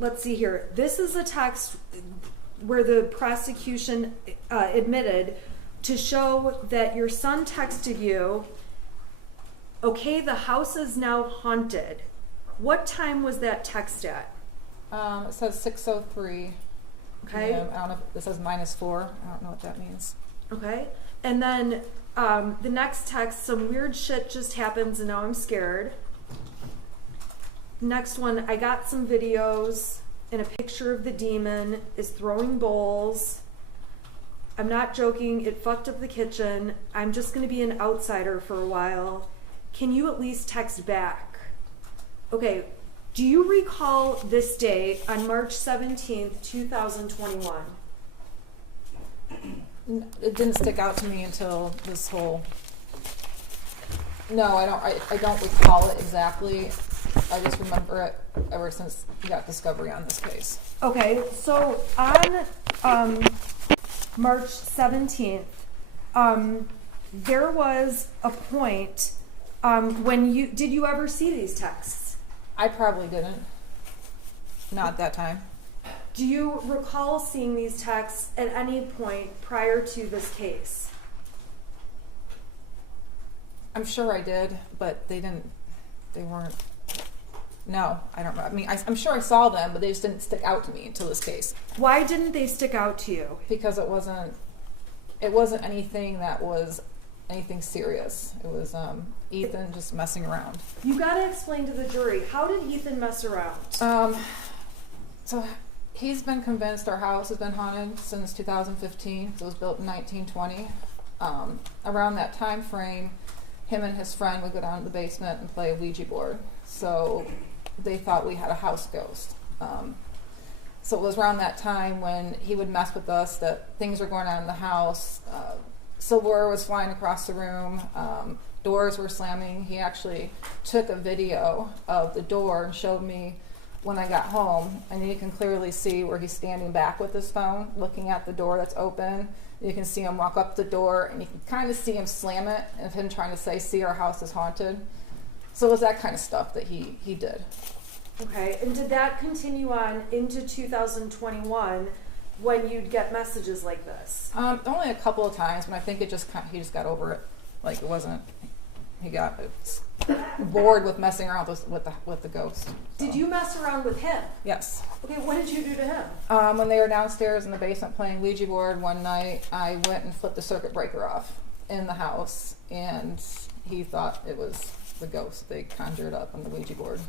Let's see here. This is a text where the prosecution admitted to show that your son texted you, okay, the house is now haunted. What time was that text at? It says 6:03. Okay. I don't know if it says -4. I don't know what that means. Okay. And then the next text, some weird shit just happens and now I'm scared. Next one, I got some videos and a picture of the demon is throwing bowls. I'm not joking, it fucked up the kitchen. I'm just going to be an outsider for a while. Can you at least text back? Okay, do you recall this day on March 17th, 2021? It didn't stick out to me until this whole... No, I don't recall it exactly. I just remember it ever since we got discovery on this case. Okay, so on March 17th, there was a point when did you ever see these texts? I probably didn't. Not that time. Do you recall seeing these texts at any point prior to this case? I'm sure I did, but they weren't. No, I don't know. I mean, I'm sure I saw them, but they just didn't stick out to me until this case. Why didn't they stick out to you? Because it wasn't anything that was anything serious. It was Ethan just messing around. You got to explain to the jury, how did Ethan mess around? So he's been convinced our house has been haunted since 2015. So it was built in 1920. Around that time frame, him and his friend would go down to the basement and play a Ouija board. So they thought we had a house ghost. So it was around that time when he would mess with us that things were going on in the house. Silverware was flying across the room. Doors were slamming. He actually took a video of the door and showed me when I got home. And you can clearly see where he's standing back with his phone, looking at the door that's open. You can see him walk up the door, and you can kind of see him slam it, and him trying to say, "See, our house is haunted." So it was that kind of stuff that he did. Okay, and did that continue on into 2021 when you'd get messages like this? Only a couple of times, but I think he just got over it. Like it wasn't. He got bored with messing around with the ghost. So. Did you mess around with him? Yes. Okay, what did you do to him? When they were downstairs in the basement playing Ouija board one night, I went and flipped the circuit breaker off in the house, and he thought it was the ghost they conjured up on the Ouija board.